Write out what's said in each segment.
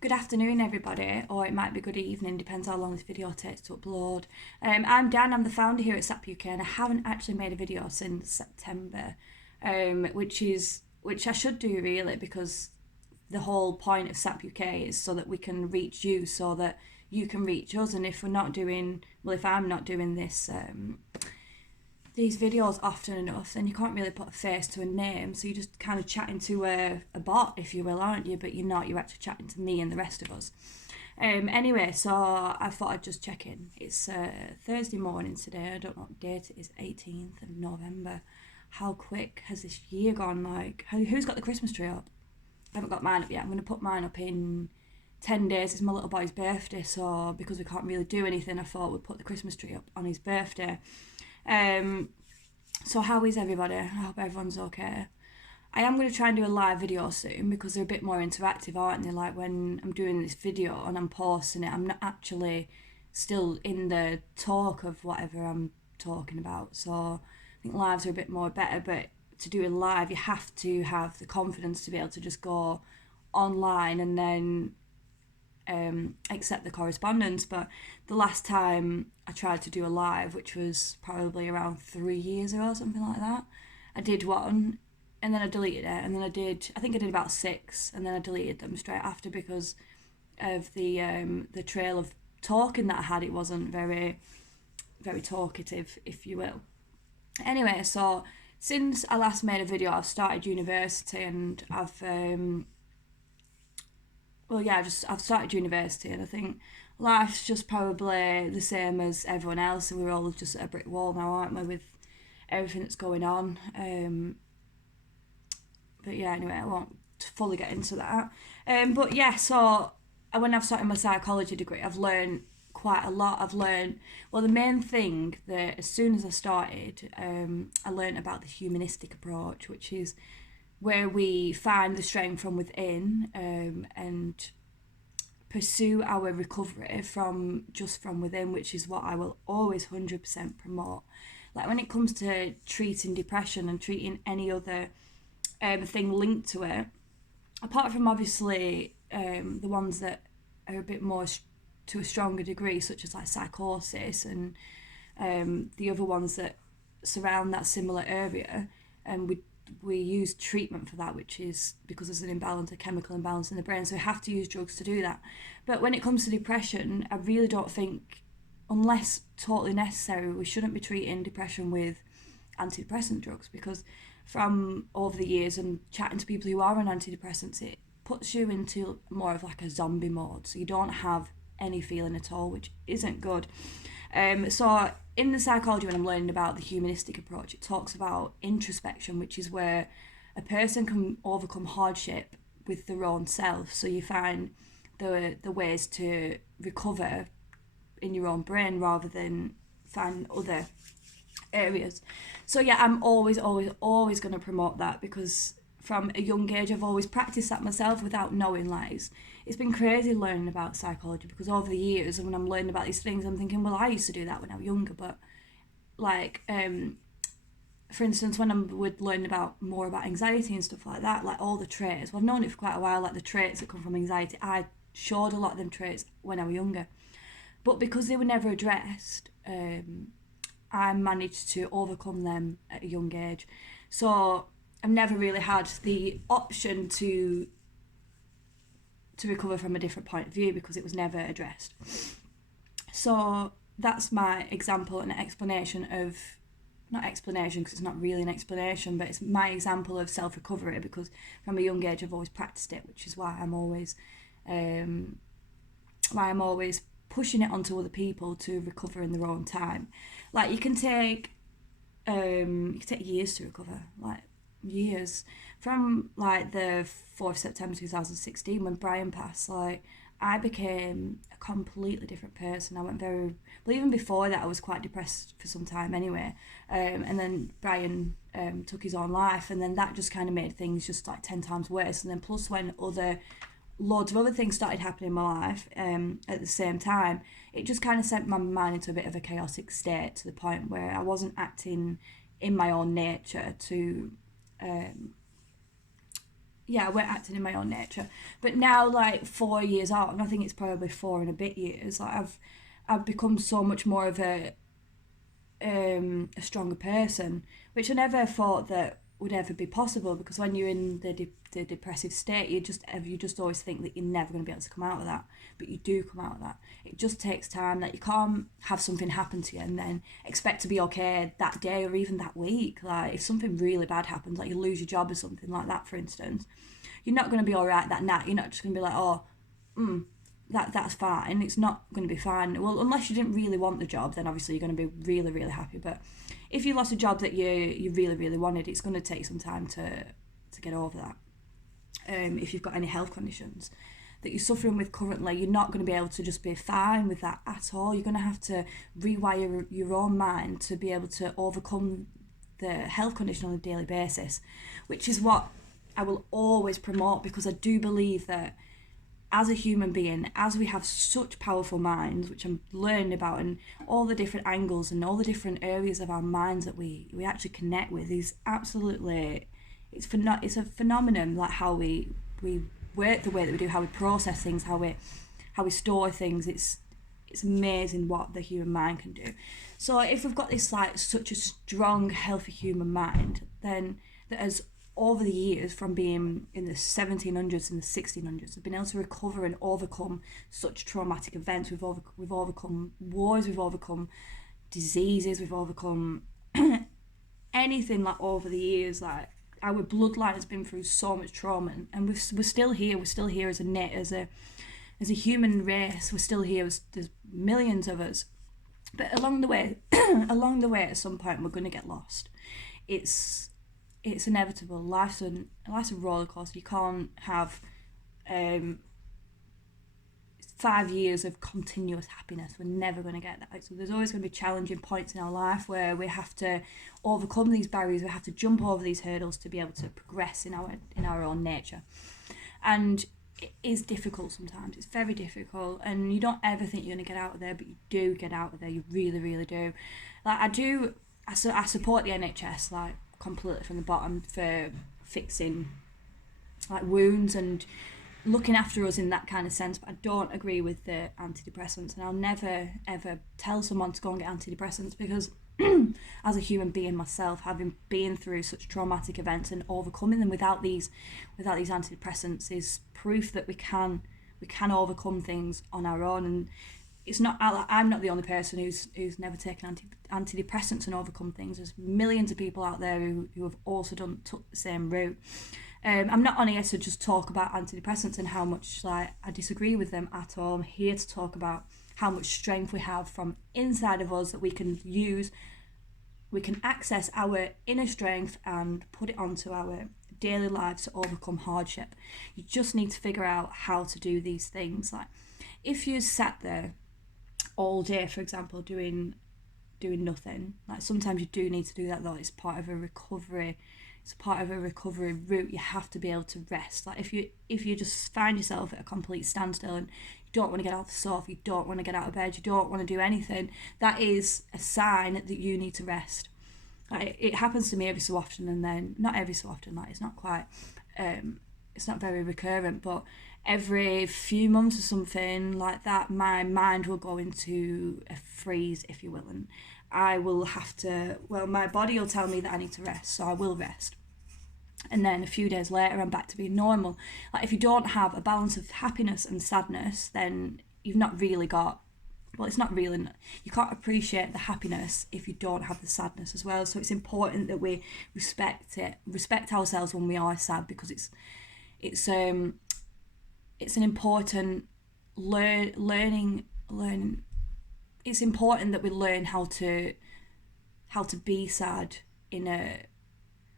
Good afternoon, everybody, or it might be good evening, depends how long this video takes to upload. I'm Dan, I'm the founder here at SAP UK, and I haven't actually made a video since September, which I should do really, because the whole point of SAP UK is so that we can reach you, so that you can reach us. And if I'm not doing these videos often enough, then you can't really put a face to a name, so you're just kind of chatting to a bot, if you will, aren't you? But you're not, you're actually chatting to me and the rest of us. Anyway, so I thought I'd just check in. It's Thursday morning today. I don't know what date it is, 18th of November. How quick has this year gone? Like, who's got the Christmas tree up? I haven't got mine up yet. I'm going to put mine up in 10 days. It's my little boy's birthday, so because we can't really do anything, I thought we'd put the Christmas tree up on his birthday. So how is everybody? I hope everyone's okay. I am going to try and do a live video soon because they're a bit more interactive, aren't they? Like when I'm doing this video and I'm posting it, I'm not actually still in the talk of whatever I'm talking about. So I think lives are a bit more better, but to do a live, you have to have the confidence to be able to just go online and then accept the correspondence. But the last time I tried to do a live, which was probably around 3 years ago, something like that, I did one and then I deleted it, and then I think I did about 6, and then I deleted them straight after because of the trail of talking that I had. It wasn't very, very talkative, if you will. Anyway, so since I last made a video, I've started university, and I've started university, and I think life's just probably the same as everyone else. We're all just at a brick wall now, aren't we, with everything that's going on. But yeah, anyway, I won't fully get into that. But yeah, so when I've started my psychology degree, I've learned quite a lot. The main thing that as soon as I started, I learned about the humanistic approach, which is where we find the strength from within and pursue our recovery from within, which is what I will always 100% promote. Like when it comes to treating depression and treating any other thing linked to it, apart from obviously the ones that are a bit more to a stronger degree, such as like psychosis and the other ones that surround that similar area, and we use treatment for that, which is because there's a chemical imbalance in the brain, so we have to use drugs to do that. But when it comes to depression, I really don't think, unless totally necessary, we shouldn't be treating depression with antidepressant drugs, because from over the years and chatting to people who are on antidepressants, it puts you into more of like a zombie mode, so you don't have any feeling at all, which isn't good. So in the psychology, when I'm learning about the humanistic approach, it talks about introspection, which is where a person can overcome hardship with their own self. So you find the ways to recover in your own brain rather than find other areas. So yeah, I'm always going to promote that, because from a young age I've always practiced that myself without knowing. Like it's been crazy learning about psychology, because over the years, and when I'm learning about these things, I'm thinking, well, I used to do that when I was younger. But like for instance, when I would learn more about anxiety and stuff like that, like all the traits, well, I've known it for quite a while, like the traits that come from anxiety, I showed a lot of them traits when I was younger, but because they were never addressed, I managed to overcome them at a young age. So I've never really had the option to recover from a different point of view, because it was never addressed. So that's my example and explanation of, not explanation because it's not really an explanation, but it's my example of self-recovery, because from a young age I've always practiced it, which is why I'm always pushing it onto other people to recover in their own time. Like you can take years to recover, like years. From like the 4th of September 2016, when Brian passed, like I became a completely different person. I went well, even before that I was quite depressed for some time anyway, and then Brian took his own life, and then that just kind of made things just like 10 times worse. And then plus when loads of other things started happening in my life at the same time, it just kind of sent my mind into a bit of a chaotic state, to the point where I wasn't acting in my own nature to yeah, I weren't acting in my own nature. But now, like 4 years on, I think it's probably 4 and a bit years. Like I've become so much more of a stronger person, which I never thought that would ever be possible, because when you're in the depressive state, you just always think that you're never going to be able to come out of that, but you do come out of that. It just takes time. That you can't have something happen to you and then expect to be okay that day or even that week. Like if something really bad happens, like you lose your job or something like that, for instance, you're not going to be all right that night. You're not just going to be like, oh, that's fine. It's not going to be fine. Well, unless you didn't really want the job, then obviously you're going to be really, really happy. But if you lost a job that you really, really wanted, it's going to take some time to get over that. If you've got any health conditions that you're suffering with currently, you're not going to be able to just be fine with that at all. You're going to have to rewire your own mind to be able to overcome the health condition on a daily basis, which is what I will always promote, because I do believe that as a human being, as we have such powerful minds, which I'm learning about, and all the different angles and all the different areas of our minds that we actually connect with, is absolutely, it's a phenomenon, like how we work the way that we do, how we process things, how we store things. It's amazing what the human mind can do. So if we've got this like such a strong, healthy human mind, then that has over the years, from being in the 1700s and the 1600s, have been able to recover and overcome such traumatic events. We've overcome wars, we've overcome diseases, we've overcome anything, like over the years. Like our bloodline has been through so much trauma, and we're still here. We're still here as a human race. We're still here. There's millions of us, but along the way, at some point, we're going to get lost. It's inevitable. Life's a roller coaster. You can't have 5 years of continuous happiness. We're never going to get that. So there's always going to be challenging points in our life where we have to overcome these barriers. We have to jump over these hurdles to be able to progress in our own nature. And it is difficult sometimes. It's very difficult, and you don't ever think you're going to get out of there, but you do get out of there. You really, really do. Like I support the NHS, like, completely from the bottom, for fixing like wounds and looking after us in that kind of sense, but I don't agree with the antidepressants, and I'll never ever tell someone to go and get antidepressants, because as a human being myself, having been through such traumatic events and overcoming them without these antidepressants, is proof that we can overcome things on our own. And it's not, I'm not the only person who's never taken antidepressants and overcome things. There's millions of people out there who have also took the same route. I'm not on here to just talk about antidepressants and how much I disagree with them at all. I'm here to talk about how much strength we have from inside of us that we can use. We can access our inner strength and put it onto our daily lives to overcome hardship. You just need to figure out how to do these things. Like if you sat there all day, for example, doing nothing, like sometimes you do need to do that, though. It's part of a recovery. It's part of a recovery route. You have to be able to rest. Like if you just find yourself at a complete standstill and you don't want to get out of the sofa, you don't want to get out of bed, you don't want to do anything, that is a sign that you need to rest. Like it happens to me every so often, and then not every so often. Like it's not quite, it's not very recurrent, but every few months or something like that, my mind will go into a freeze, if you will, and I will have to, my body will tell me that I need to rest, so I will rest. And then a few days later, I'm back to being normal. Like if you don't have a balance of happiness and sadness, then you've not really got, it's not really, you can't appreciate the happiness if you don't have the sadness as well. So it's important that we respect ourselves when we are sad, because it's an important learning. It's important that we learn how to be sad in a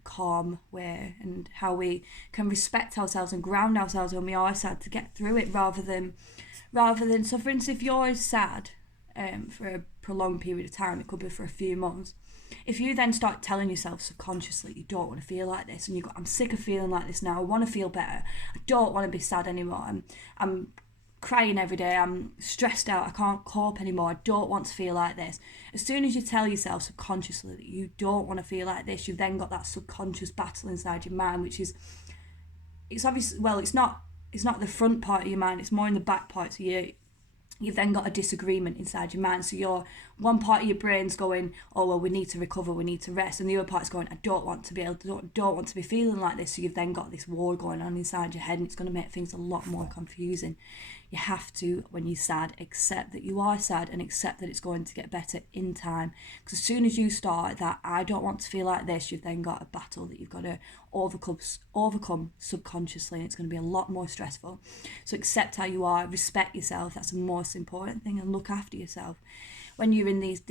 calm way, and how we can respect ourselves and ground ourselves when we are sad to get through it, rather than so for instance, if you're sad for a prolonged period of time, it could be for a few months, if you then start telling yourself subconsciously you don't want to feel like this, and you go, I'm sick of feeling like this now, I want to feel better, I don't want to be sad anymore, I'm crying every day, I'm stressed out, I can't cope anymore, I don't want to feel like this. As soon as you tell yourself subconsciously that you don't want to feel like this, you've then got that subconscious battle inside your mind, which is it's obvious, well, it's not the front part of your mind, it's more in the back part. So you've then got a disagreement inside your mind. So your one part of your brain's going, oh well, we need to recover, we need to rest, and the other part's going, I don't want to be feeling like this. So you've then got this war going on inside your head, and it's going to make things a lot more confusing. You have to, when you're sad, accept that you are sad and accept that it's going to get better in time. Because as soon as you start that, I don't want to feel like this, you've then got a battle that you've got to overcome subconsciously, and it's going to be a lot more stressful. So accept how you are, respect yourself. That's the most important thing, and look after yourself. When you're in these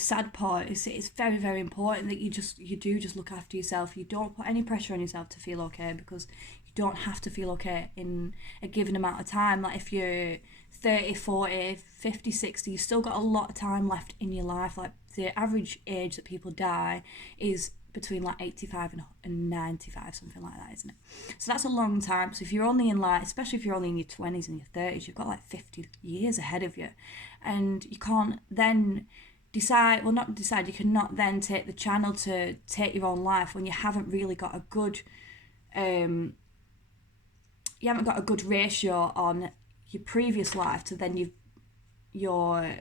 sad parts, it's very, very important that you do just look after yourself. You don't put any pressure on yourself to feel okay, because you don't have to feel okay in a given amount of time. Like if you're 30, 40, 50, 60, you've still got a lot of time left in your life. Like the average age that people die is between like 85 and 95, something like that, isn't it? So that's a long time. So if you're only in like, especially if you're only in your 20s and your 30s, you've got like 50 years ahead of you, and you can't then you cannot then take the channel to take your own life when you haven't really got a good ratio on your previous life to then your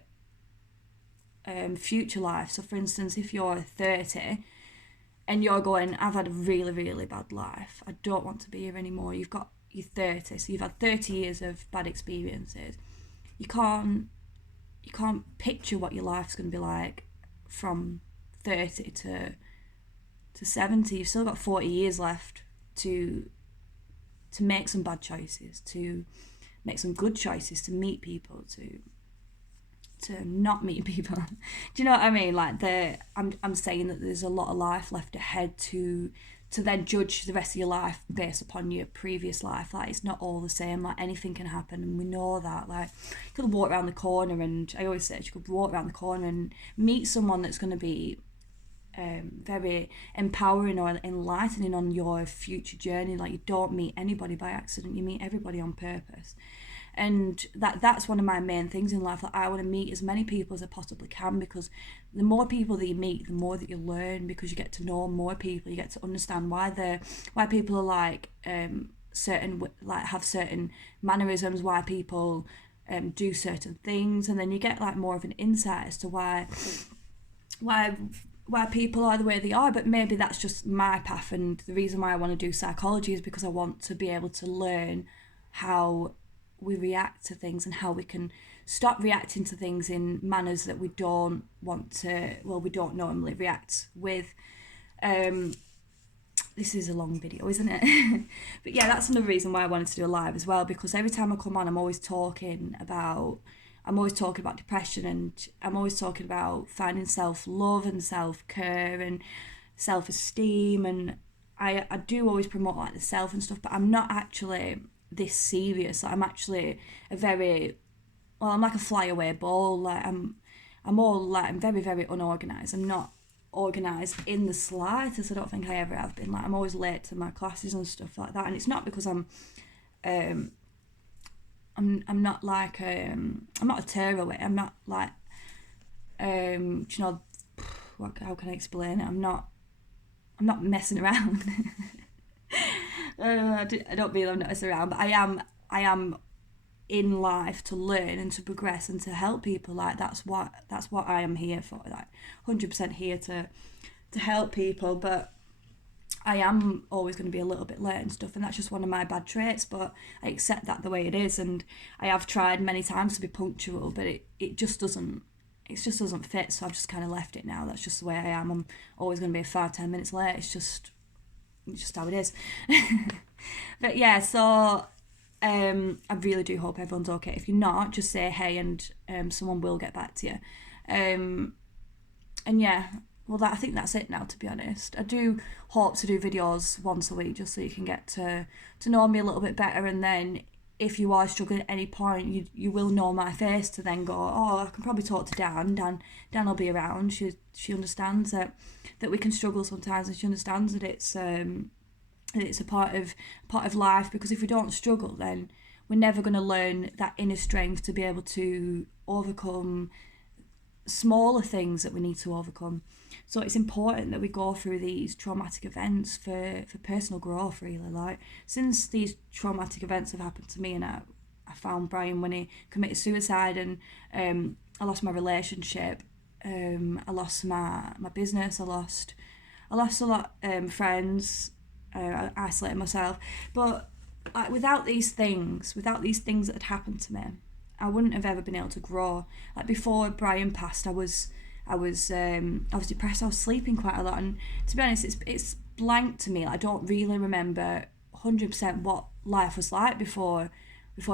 future life. So for instance, if you're 30 and you're going, I've had a really, really bad life, I don't want to be here anymore. You're 30, so you've had 30 years of bad experiences. You can't picture what your life's going to be like from 30 to 70. You've still got 40 years left to make some bad choices, to make some good choices, to meet people, to not meet people. Do you know what I mean? Like I'm saying that there's a lot of life left ahead to then judge the rest of your life based upon your previous life. Like it's not all the same. Like anything can happen, and we know that. Like you could walk around the corner, and I always say you could walk around the corner and meet someone that's going to be very empowering or enlightening on your future journey. Like you don't meet anybody by accident, you meet everybody on purpose. And that's one of my main things in life. Like I want to meet as many people as I possibly can, because the more people that you meet, the more that you learn, because you get to know more people, you get to understand why people are like have certain mannerisms, why people do certain things, and then you get like more of an insight as to why people are the way they are. But maybe that's just my path, and the reason why I want to do psychology is because I want to be able to learn how we react to things and how we can stop reacting to things in manners that we don't normally react with. This is a long video, isn't it? But yeah, that's another reason why I wanted to do a live as well, because every time I come on, I'm always talking about depression, and I'm always talking about finding self-love and self-care and self-esteem, and I do always promote like the self and stuff, but I'm not actually this serious. I'm actually I'm like a flyaway ball. Like I'm very, very unorganised. I'm not organised in the slightest. I don't think I ever have been. Like I'm always late to my classes and stuff like that, and it's not because I'm not like I'm not a tearaway. I'm not like how can I explain it? I'm not messing around. I don't mean I'm not messing around, but I am in life to learn and to progress and to help people. Like that's what I am here for. Like 100% here to help people, but I am always going to be a little bit late and stuff, and that's just one of my bad traits, but I accept that the way it is, and I have tried many times to be punctual, but it just doesn't fit, so I've just kind of left it now. That's just the way I am. I'm always going to be 5-10 minutes late. It's just how it is. But yeah, so I really do hope everyone's okay. If you're not, just say hey, and someone will get back to you. And yeah, well, I think that's it now, to be honest. I do hope to do videos once a week, just so you can get to know me a little bit better, and then if you are struggling at any point, you will know my face to then go, oh, I can probably talk to Dan will be around. She understands that we can struggle sometimes, and she understands that it's a part of life, because if we don't struggle, then we're never going to learn that inner strength to be able to overcome smaller things that we need to overcome. So it's important that we go through these traumatic events for personal growth, really. Like, since these traumatic events have happened to me, and I found Brian when he committed suicide, and I lost my relationship, I lost my business, I lost a lot friends, I isolated myself. But like, without these things that had happened to me, I wouldn't have ever been able to grow. Like, before Brian passed, I was depressed. I was sleeping quite a lot, and to be honest, it's blank to me. Like, I don't really remember 100% what life was like before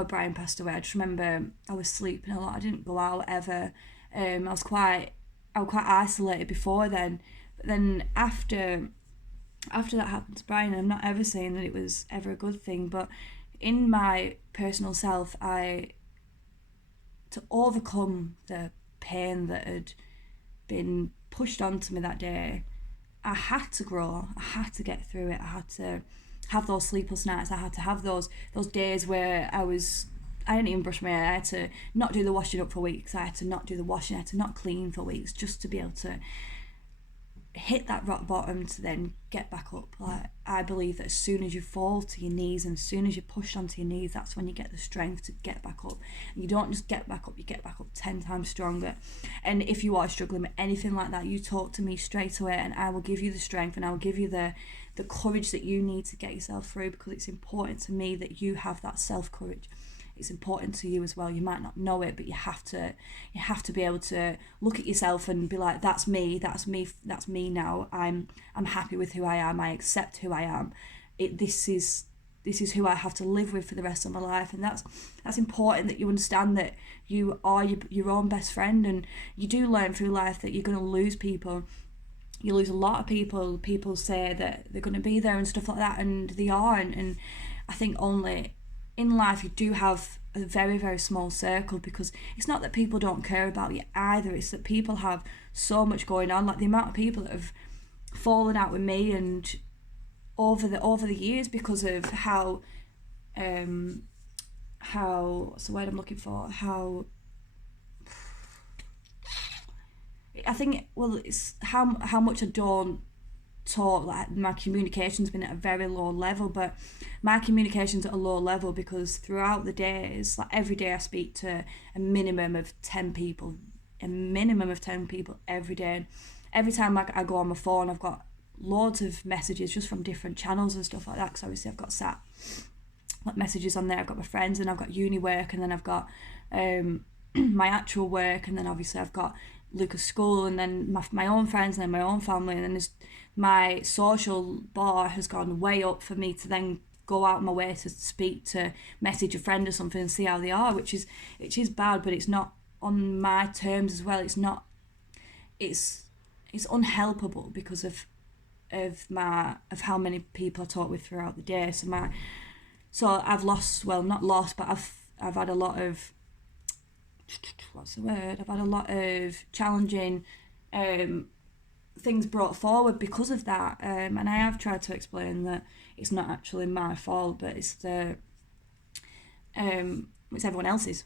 Brian passed away. I just remember I was sleeping a lot. I didn't go out ever. I was quite isolated before then. But then after that happened to Brian, I'm not ever saying that it was ever a good thing, but in my personal self, to overcome the pain that had been pushed onto me that day, I had to grow. I had to get through it. I had to have those sleepless nights. I had to have those days where I didn't even brush my hair. I had to not do the washing up for weeks. I had to not do the washing. I had to not clean for weeks, just to be able to hit that rock bottom to then get back up. Like, I believe that as soon as you fall to your knees and as soon as you push onto your knees, that's when you get the strength to get back up. And you don't just get back up, you get back up 10 times stronger. And if you are struggling with anything like that, you talk to me straight away, and I will give you the strength, and I will give you the courage that you need to get yourself through, because it's important to me that you have that self-courage. It's important to you as well. You might not know it, but you have to be able to look at yourself and be like, that's me now. I'm happy with who I am. I accept who I am. This is who I have to live with for the rest of my life. And that's important, that you understand that you are your own best friend, and you do learn through life that you're going to lose people. You lose a lot of people. People say that they're going to be there and stuff like that, and they aren't. And I think only in life you do have a very, very small circle, because it's not that people don't care about you either. It's that people have so much going on. Like, the amount of people that have fallen out with me and over the years because of how what's the word I'm looking for? How I think, well, it's how much I don't talk. Like, my communication's been at a very low level, but my communication's at a low level because throughout the days, like, every day I speak to a minimum of 10 people every day. Every time I go on my phone, I've got loads of messages just from different channels and stuff like that, because obviously I've got messages on there. I've got my friends, and I've got uni work, and then I've got my actual work, and then obviously I've got Lucas school, and then my own friends, and then my own family, and then there's my social bar has gone way up for me to then go out my way to message a friend or something and see how they are, which is bad, but it's not on my terms as well. It's unhelpable because of how many people I talk with throughout the day. So I've lost, well, not lost, but I've had a lot of, I've had a lot of challenging things brought forward because of that, and I have tried to explain that it's not actually my fault, but it's everyone else's.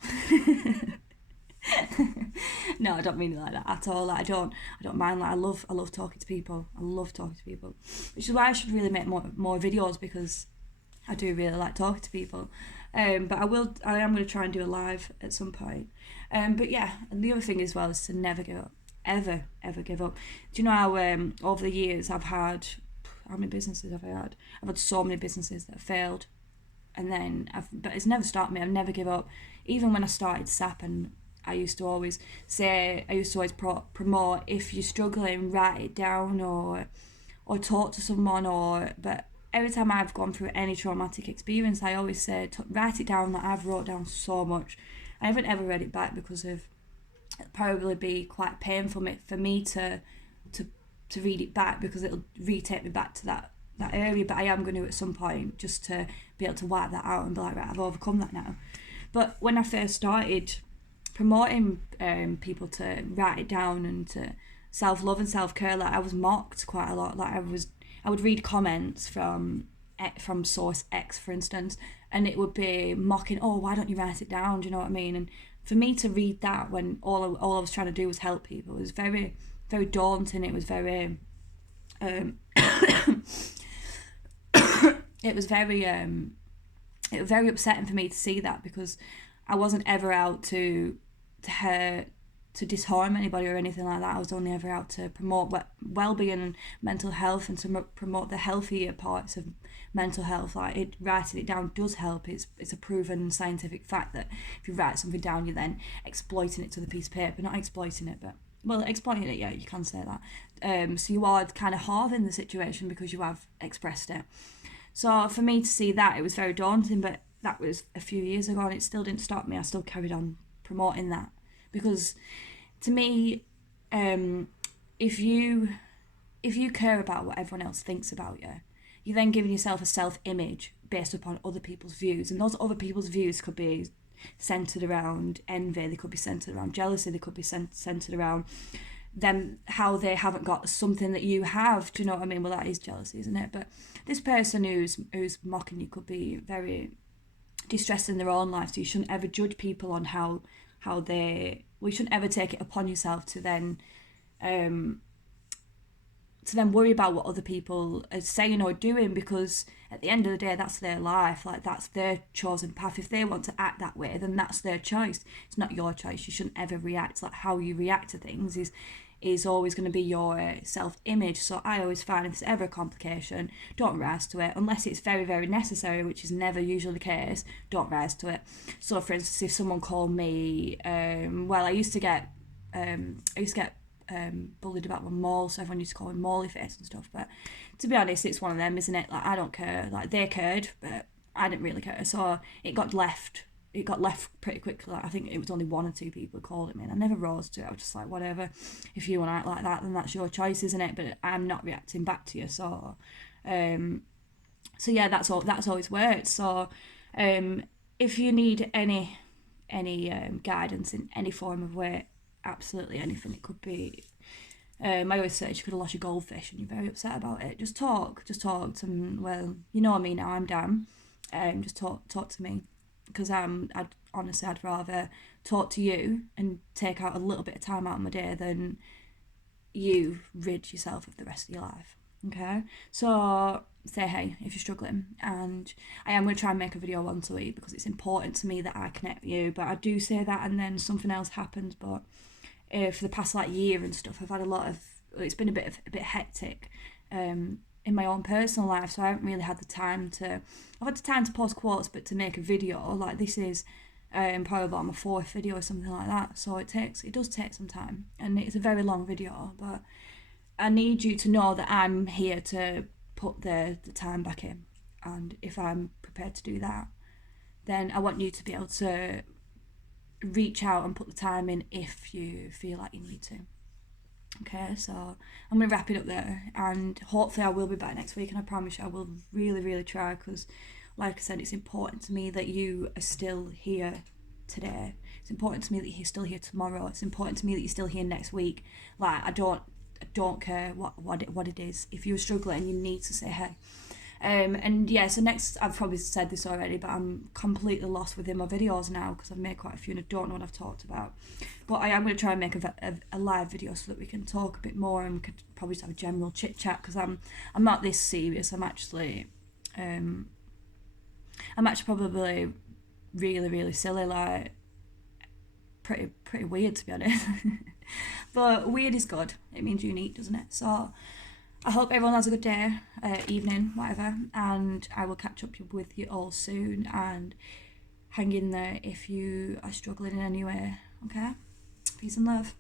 No, I don't mean it like that at all. Like, I don't mind. Like, I love talking to people. Which is why I should really make more videos, because I do really like talking to people. But I am going to try and do a live at some point. But yeah, and the other thing as well is to never give up. Ever give up. Do you know how over the years I've had, how many businesses have I had? I've had so many businesses that have failed, and then but it's never stopped me. I've never give up. Even when I started SAP, and I used to always promote, if you're struggling, write it down or talk to someone, but every time I've gone through any traumatic experience, I always say, write it down. That I've wrote down so much. I haven't ever read it back because it'd probably be quite painful for me to read it back, because it'll retake me back to that area. But I am going to at some point, just to be able to wipe that out and be like, right, I've overcome that now. But when I first started promoting people to write it down and to self-love and self-care, like, I was mocked quite a lot. Like, I would read comments from source X, for instance, and it would be mocking, oh, why don't you write it down? Do you know what I mean? And for me to read that when all I was trying to do was help people, it was very, very daunting. It was very it was very upsetting for me to see that, because I wasn't ever out to hurt, to disharm anybody or anything like that. I was only ever out to promote well-being and mental health, and to promote the healthier parts of mental health. Like, writing it down does help. It's a proven scientific fact that if you write something down, you're then exploiting it to the piece of paper. Not exploiting it, but, well, exploiting it, yeah, you can say that. So you are kind of halving the situation because you have expressed it. So for me to see that, it was very daunting, but that was a few years ago, and it still didn't stop me. I still carried on promoting that, because to me, if you care about what everyone else thinks about you, you're then giving yourself a self-image based upon other people's views, and those other people's views could be centered around envy, they could be centered around jealousy, they could be centered around them, how they haven't got something that you have. Do you know what I mean? Well, that is jealousy, isn't it? But this person who's mocking you could be very distressed in their own life, so you shouldn't ever judge people on how they, we shouldn't ever take it upon yourself to then worry about what other people are saying or doing, because at the end of the day, that's their life. Like, that's their chosen path. If they want to act that way, then that's their choice. It's not your choice. You shouldn't ever react. Like, how you react to things is always going to be your self-image. So I always find, if there's ever a complication, don't rise to it unless it's very, very necessary, which is never usually the case. Don't rise to it. So, for instance, if someone called me, I used to get bullied about my mole, so everyone used to call me Molly face and stuff. But to be honest, it's one of them, isn't it? Like, I don't care. Like, they cared, but I didn't really care. So it got left pretty quickly. Like, I think it was only 1 or 2 people who called it me, and I never rose to it. I was just like, whatever. If you want to act like that, then that's your choice, isn't it? But I'm not reacting back to you. So yeah, that's always worked. So if you need any guidance in any form of way, absolutely anything. It could be, I always say, you could have lost your goldfish and you're very upset about it. Just talk to me. Well, you know me now, I'm Dan. Just talk to me, because I'd rather talk to you and take out a little bit of time out of my day than you rid yourself of the rest of your life. Okay, so say hey if you're struggling, and I am going to try and make a video once a week, because it's important to me that I connect with you. But I do say that, and then something else happens. But for the past year and stuff, I've had it's been a bit hectic in my own personal life, so I haven't really had the time to. I've had the time to post quotes, but to make a video like this is probably about my 4th video or something like that. So it does take some time, and it's a very long video, but I need you to know that I'm here to put the time back in, and if I'm prepared to do that, then I want you to be able to reach out and put the time in if you feel like you need to. Okay, so I'm going to wrap it up there, and hopefully I will be back next week, and I promise you I will really, really try, because like I said, it's important to me that you are still here today. It's important to me that you're still here tomorrow. It's important to me that you're still here next week. Like, I don't care what it is. If you're struggling, you need to say hey. And yeah, so next, I've probably said this already, but I'm completely lost within my videos now, because I've made quite a few and I don't know what I've talked about. But I am going to try and make a live video so that we can talk a bit more, and we could probably just have a general chit chat, because I'm not this serious. I'm actually probably really, really silly, like pretty weird, to be honest. But weird is good. It means unique, doesn't it? So I hope everyone has a good day, evening, whatever, and I will catch up with you all soon, and hang in there if you are struggling in any way, okay? Peace and love.